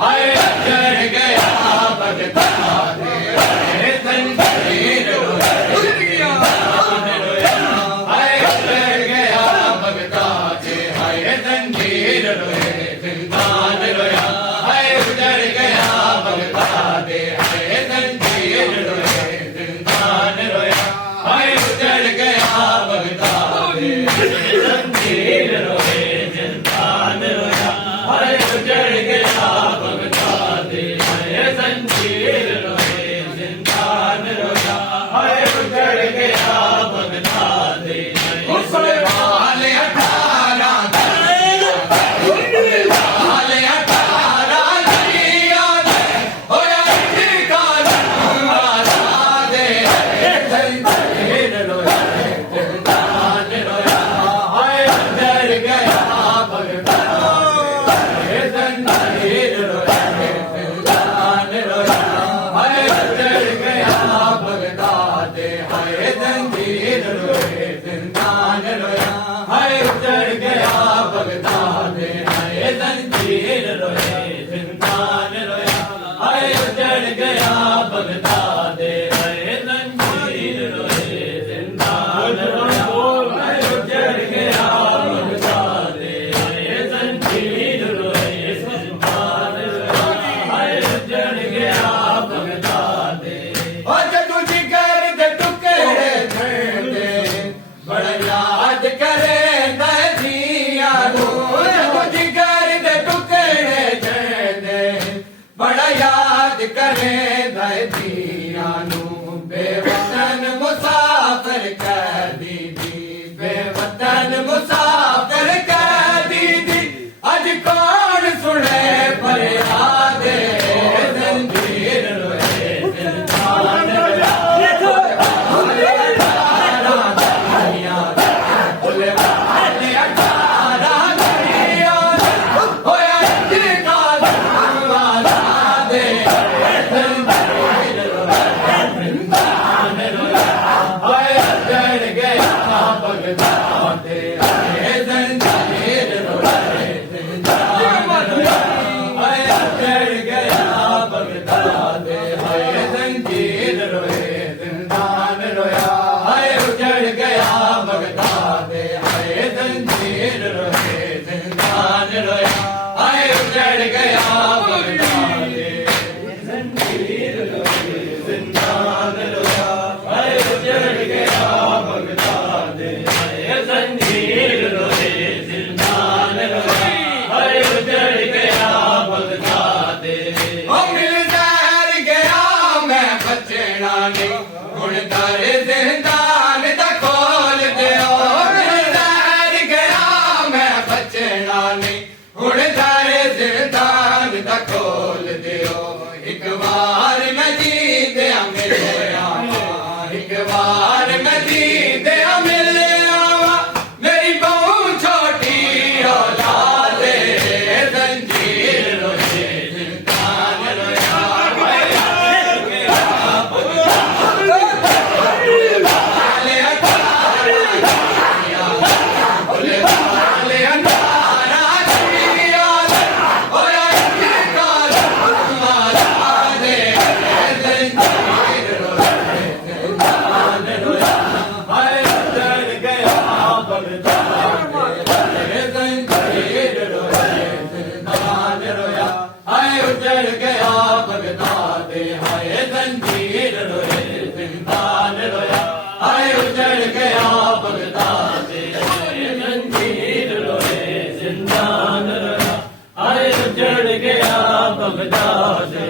हाय चढ़ गया भगता दे हाय जंजीर रोया हाय चढ़ गया भगता दे हाय जंजीर रोए जिंदान रोया हाय चढ़ गया भगता दे हाय जंजीर रोए जिंदान रोया हाय चढ़ गया भगता दे जंजीर रोए जिंदान रोया हाय चढ़ गया भगता दे हाय जंजीर रोए जिंदान रोया हाय चढ़ गया भगता दे उसले वाले 18 वाले 18 लिया दे होया ठिकाना मारा दे जंजीर रोया जिंदान रोया हाय चढ़ गया भगता दे जंजीर रोया जिंदान रोया हाय चढ़ गया भगता दे हाय जंजीर रोए जिंदान रोया हाय चढ़ गया भगता दे हाय जंजीर रोए जिंदान रोया हाय चढ़ गया भगता दे हाय जंजीर रोए जिंदान रोया हाय चढ़ गया भगता दे हाय जंजीर रोए जिंदान रोया हाय चढ़ गया भगता दे ओ जदू जिगर दे टुकड़े दे बड़ा याद करे दजिया नो जदू जिगर दे टुकड़े दे बड़ा याद करे दजिया नो बेवतन मुसाफिर कर दीदी बेवतन मुसाफिर कर दीदी अज कौन सुने फरियाद जंजीर रोए जिंदान रोया वाले 18 लिया होया ठिकाना मारा दे जंजीर रोया जिंदान रोया हाय चढ़ गया भगता दे हाय जंजीर रोया जिंदान रोया हाय चढ़ गया भगता दे हाय जंजीर रोए जिंदान रोया हाय चढ़ गया भगता दे हाय जंजीर रोए जिंदान रोया हाय चढ़ गया भगता दे जंजीर रोए जिंदान रोया हाय चढ़ गया भगता दे हाय जंजीर रोए जिंदान रोया हाय चढ़ गया भगता दे ओ मिल जहर गया मैं बचना नहीं हुण तारे जिंदान दा खोल दियो मिल जहर गया मैं बचना नहीं हुण तारे जिंदान दा खोल दियो एक बार मैं जीते मिले आवा एक बार मैं जीते मिले आवा मेरी बहू छोटी औलाद जंजीर रोए जिंदान रोया हाय चढ़ गया भगता दे वाले 18 लिया होया ठिकाना मारा दे जंजीर रोए जिंदान रोया हाय चढ़ गया भगता दे हाय जंजीर रोए जिंदान रोया हाय चढ़ गया भगता दे हाय जंजीर रोए जिंदान रोया हाय चढ़ गया भगता दे हाय जंजीर रोए जिंदान रोया हाय चढ़ गया भगता दे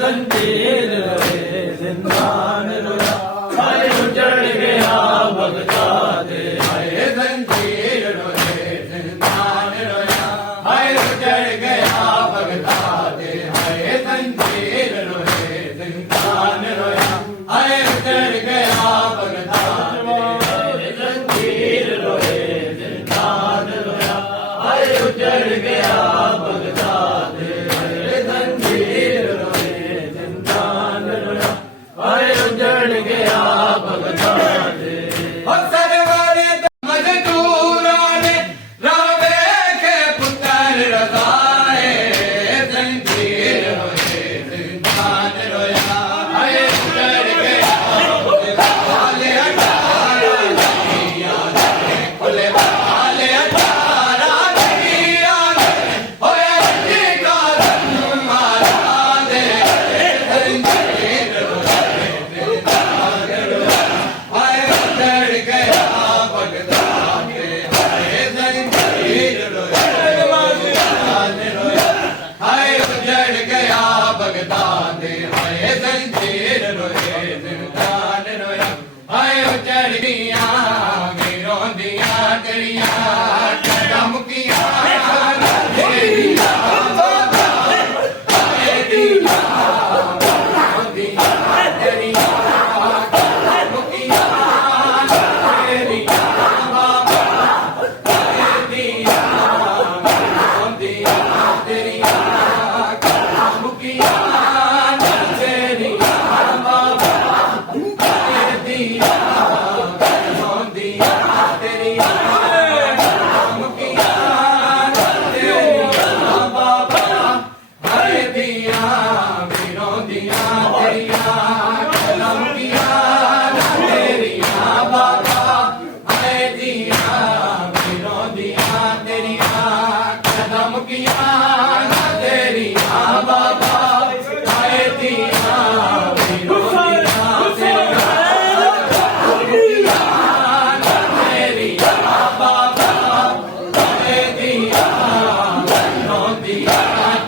जंजीर रोए जिंदान रोया हाय चढ़ गया भगता दे हाय जंजीर रोए जिंदान रोया हाय चढ़ गया भगता दे हाय जंजीर रोए जिंदान रोया हाय चढ़ गया भगता दे जंजीर रोए जिंदान रोया हाय चढ़ गया भगता दे जंजीर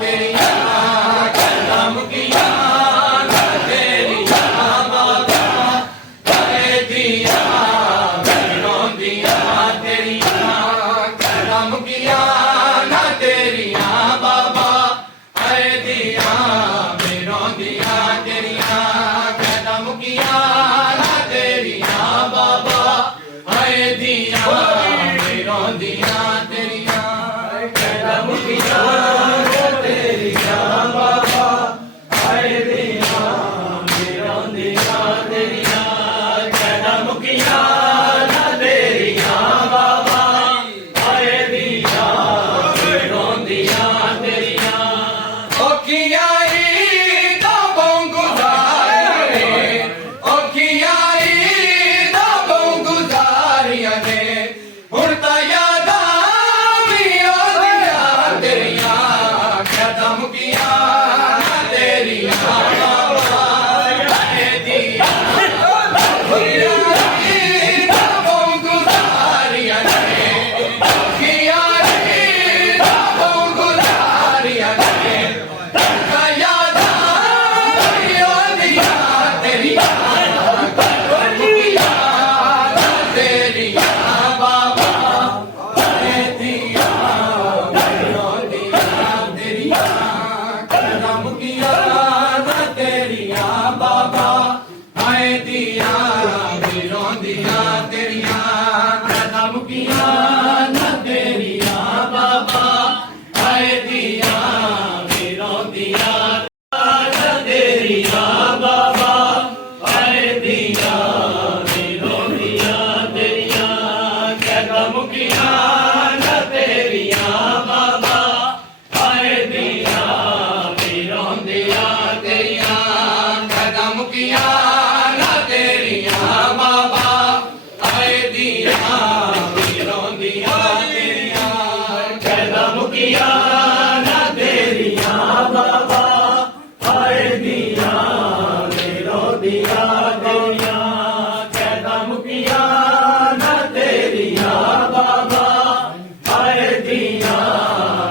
तेरिया कदम किया ना तेरिया बाबा हाय दिया मेरों दिया तेरिया कदम किया ना तेरिया बाबा हाय दिया मेरों दिया तेरिया कदम किया ना तेरिया बाबा हाय दिया मेरों दिया तेरिया कदम किया ना तेरिया बाबा हाय दिया मेरों दिया तेरिया कदम किया ना तेरिया बाबा हाय दिया मेरों दिया तेरिया औखियां ईदां गुज़ारियां ने औखियां ईदां गुज़ारियां ने हुण तां यादां भी आउंदियां तेरियां कदम किया ना तेरिया बाबा हाय दिया औखियां ईदां गुज़ारियां ने औखियां ईदां गुज़ारियां ने बाबा हाय दिया मेरों दिया तेरिया कदम किया ना तेरिया बाबा हाय दिया मेरों दिया ना तेरिया बाबा हाय दिया मेरों दिया तेरिया कदम किया ना तेरिया बाबा हाय दिया मेरों दिया तेरिया कदम किया ना तेरिया बाबा हाय दिया मेरों दिया तेरिया कदम किया ना तेरिया बाबा हाय दिया मेरों दिया तेरिया कदम किया ना तेरिया बाबा हाय दिया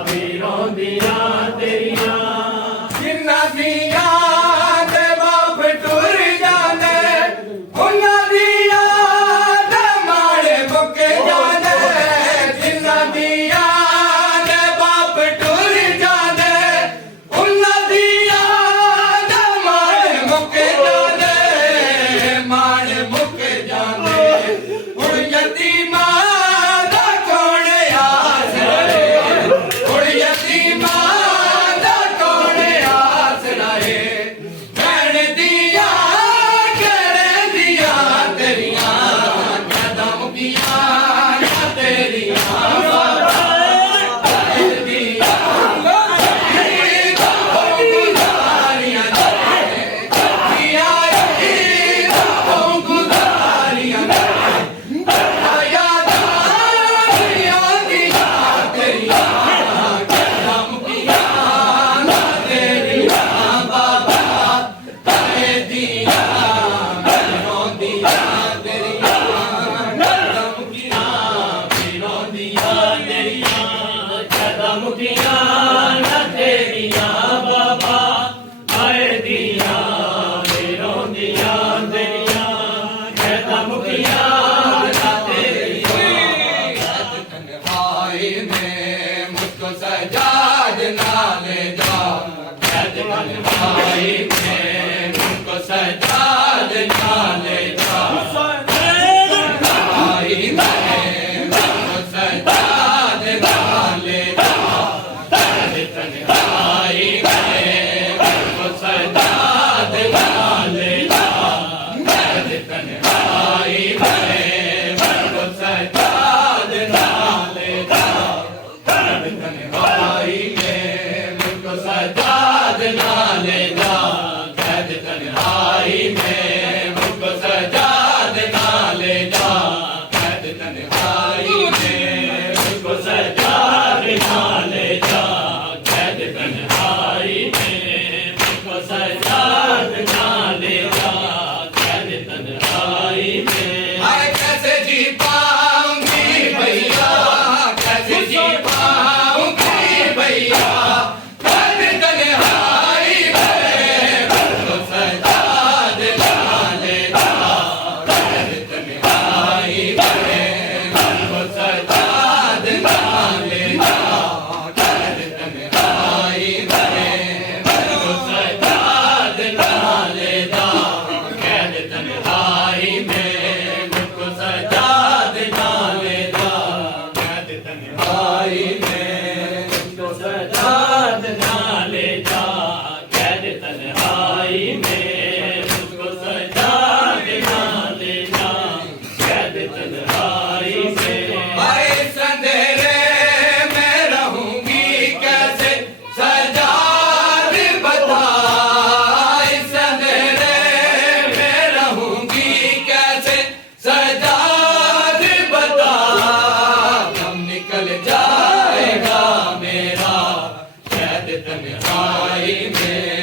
मेरों दिया तेरिया जिन्ना दिया दे बाप टुर जाने उन्ना दिया दे माड़े मुके जाने जिन्ना दिया दे बाप टुर जाने उन्ना दिया दे माड़े मुके जाने माड़े मुके जाने हुण यतीमा दा कौन आसरा हुण यतीमा दा कौन आसरा भैन दिया करे दिया तेरिया कदम किया ना तेरिया बाबा हाय दिया गुज़ारियां ने किया गुज़ारियां ने कदम किया ना तेरिया बाबा हाय दिया मेरों दिया तेरिया कदम किया ना तेरिया तन्हाई में मुझको सजाद ना ले जा तन्हाई में मुझको सजाद ना ले जा तन्हाई में मुझको सजाद ना ले जा तन्हाई में मुझको सजाद ना ले जा तन्हाई में मुझको सजाद ना ले जा तन्हाई में मुझको सजाद ना ले जा तन्हाई में मुझको सजाद ना ले जा तन्हाई में मुझको सजाद ना ले जा तन्हाई में मुझको सजाद ना ले जा तन्हाई में कैसे जी पाऊंगी भैया कैसे जी पाऊंगी भैया दिखाई दे